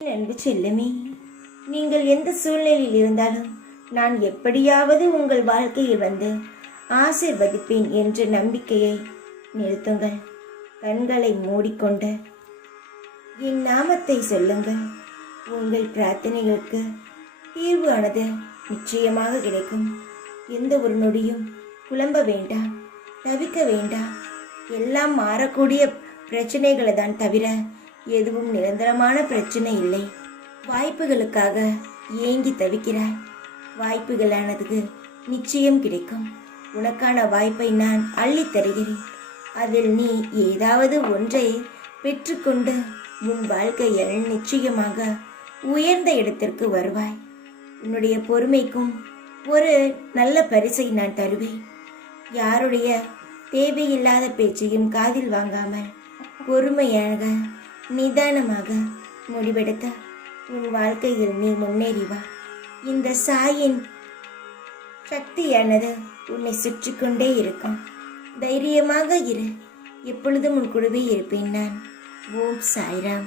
அன்பு செல்லுமே, நீங்கள் எந்த சூழ்நிலையில் இருந்தாலும் நான் எப்படியாவது உங்கள் வாழ்க்கையில் வந்து ஆசீர்வதிப்பேன் என்ற நம்பிக்கையை நிறுத்துங்கள். கண்களை மூடிக்கொண்டு என் நாமத்தை சொல்லுங்கள். உங்கள் பிரார்த்தனைகளுக்கு தீர்வு ஆனது நிச்சயமாக கிடைக்கும். எந்த ஒரு நொடியும் குழம்ப வேண்டாம், தவிக்க வேண்டாம். எல்லாம் மாறக்கூடிய பிரச்சனைகளை தான் தவிர எதுவும் நிரந்தரமான பிரச்சனை இல்லை. வாய்ப்புகளுக்காக ஏங்கி தவிக்கிறாய். வாய்ப்புகளானதுக்கு நிச்சயம் கிடைக்கும். உனக்கான வாய்ப்பை நான் அள்ளித் தருகிறேன். அதில் நீ ஏதாவது ஒன்றை பெற்றுக்கொண்டு உன் வாழ்க்கையில் நிச்சயமாக உயர்ந்த இடத்திற்கு வருவாய். உன்னுடைய பொறுமைக்கும் ஒரு நல்ல பரிசை நான் தருவேன். யாருடைய தேவையில்லாத பேச்சையும் காதில் வாங்காமல் பொறுமையாக நிதானமாக முடிவெடுத்த உன் வாழ்க்கையில் நீ முன்னேறி வா. இந்த சாயின் சக்தியானது உன்னை சுற்றி கொண்டே இருக்கும். தைரியமாக இரு. எப்பொழுதும் உன் கூடவே இருப்பேன் நான். ஓம் சாய்ராம்.